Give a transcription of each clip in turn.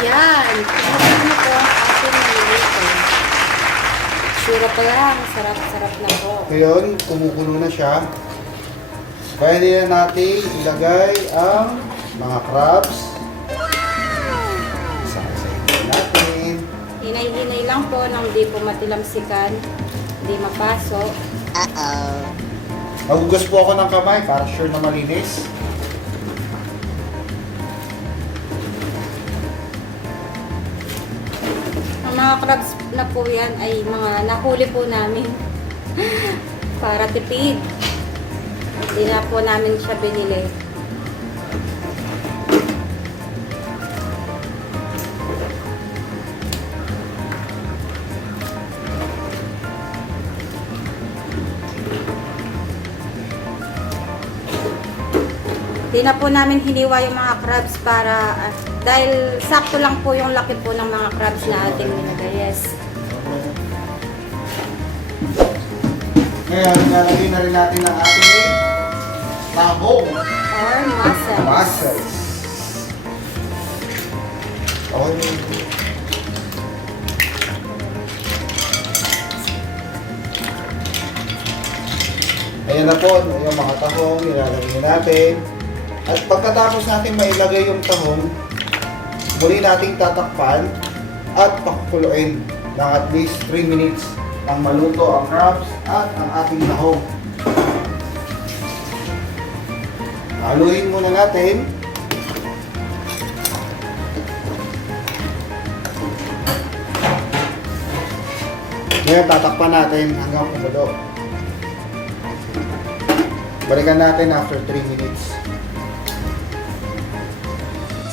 Yan. Ano na po ang ating niluluto. Sure pa lang. Sarap-sarap na po. Ngayon, kumukulo na siya. Pwede na natin ilagay ang mga crabs. Isa-isahin natin. Hinay-hinay lang po nang di po matilamsikan. Di mapasok. Magugas po ako ng kamay para sure na malinis. Ang mga crabs na po yan ay mga nahuli po namin. Para tipid. Hindi na po namin siya binili. Hindi na po namin hiniwa yung mga crabs para dahil sakto lang po yung laki po ng mga crabs na ating nilagay. Yes. Ngayon, lalagay na rin natin ang ating tahong. Or mussels. Mussels. Okay. Ayan na po, yung mga tahong nilalagay natin. At pagkatapos natin mailagay yung tahong, muli nating tatakpan at pakukuluin ng at least 3 minutes ang maluto ang crabs at ang ating tahong. Haluin muna natin. Ngayon tatakpan natin hanggang kumulo. Balikan natin after 3 minutes.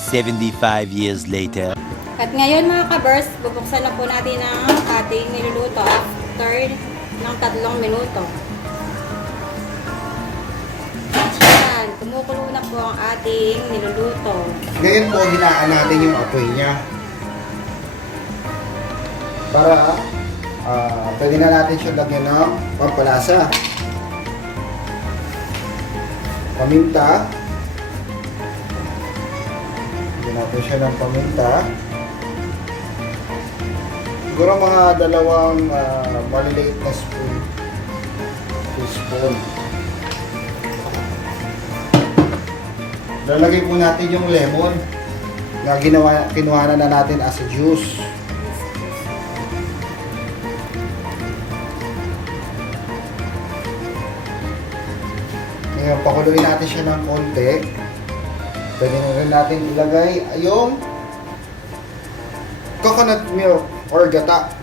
75 years later. At ngayon mga ka-burst, bubuksan na po natin ang ating niluluto after ng 3 minuto. Yan, kumukulo na po ang ating niluluto. Ngayon po, hinaan natin yung apoy niya. Para pwede na natin siya lagyan ng pampalasa. Paminta. Lagyan natin siya ng paminta. Siguro mga 2 maliliit na spoon. Teaspoon. Lalagay po natin yung lemon na kinuha na natin as a juice. Ngayon, pakuluin natin siya ng konti. Pwede na rin natin ilagay yung coconut milk or gata.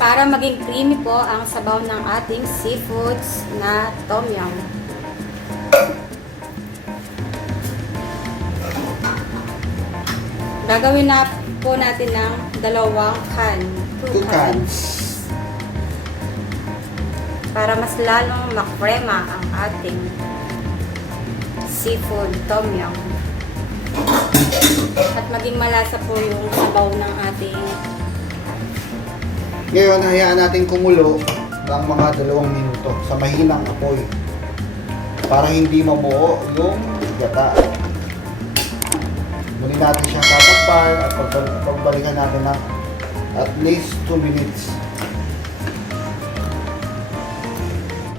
Para maging creamy po ang sabaw ng ating seafoods na tom yum. Gagawin na po natin ng 2 can. 2 cans. Para mas lalong makrema ang ating seafood tom yum. At maging malasa po yung sabaw ng ating. Ngayon, hayaan natin kumulo ng mga 2 minuto sa mahinang apoy para hindi mamuo yung gata. Muli natin siyang tatakpan at pagbalikan natin ng at least 2 minutes.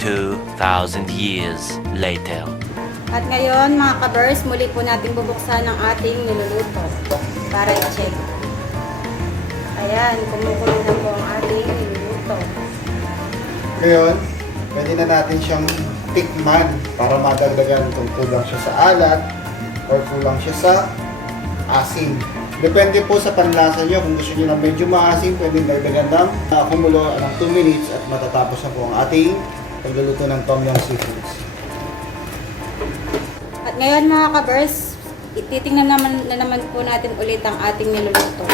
2,000 years later. At ngayon mga ka-burst, muli po natin bubuksan ang ating niluluto para i-check. Ayan, kumukulo na po ang ating niluluto. Ngayon, pwede na natin siyang tikman para madagdagan kung kulang siya sa alat or kulang siya sa asin. Depende po sa panlasa nyo. Kung gusto nyo na medyo maasim, pwede dagdagan ng kumulo ng 2 minutes at matatapos na po ang ating pagluluto ng Tom Yum Seafoods. At ngayon mga ka-burst, ititingnan naman po natin ulit ang ating niluluto.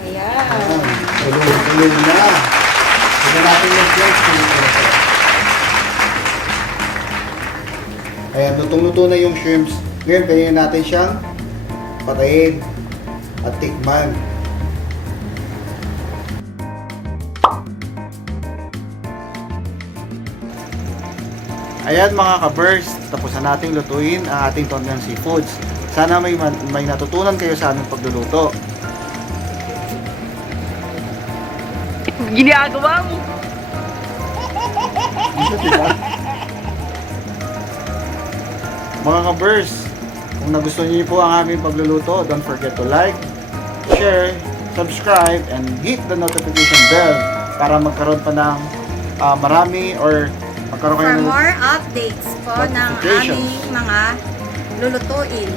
Ayan. Tuloy na. Pwede natin yung flex. Ayan, lutong-luto na yung shrimps. Ngayon, pwede natin siyang patayin at tikman. Ayan mga ka-burst, tapos na nating lutuin ang ating Tom Yum Seafoods. Sana may natutunan kayo sa aming pagluluto. Ginagawa mo. Mga ka-burst, kung nagustuhan niyo po ang aming pagluluto, don't forget to like, share, subscribe, and hit the notification bell para magkaroon pa ng marami or magkaroon kayo For ng more updates po ng Notifications. aming mga lulutuin.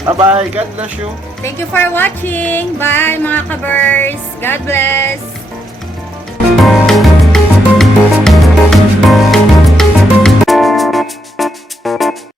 Bye-bye. God bless you. Thank you for watching. Bye mga kabers. God bless.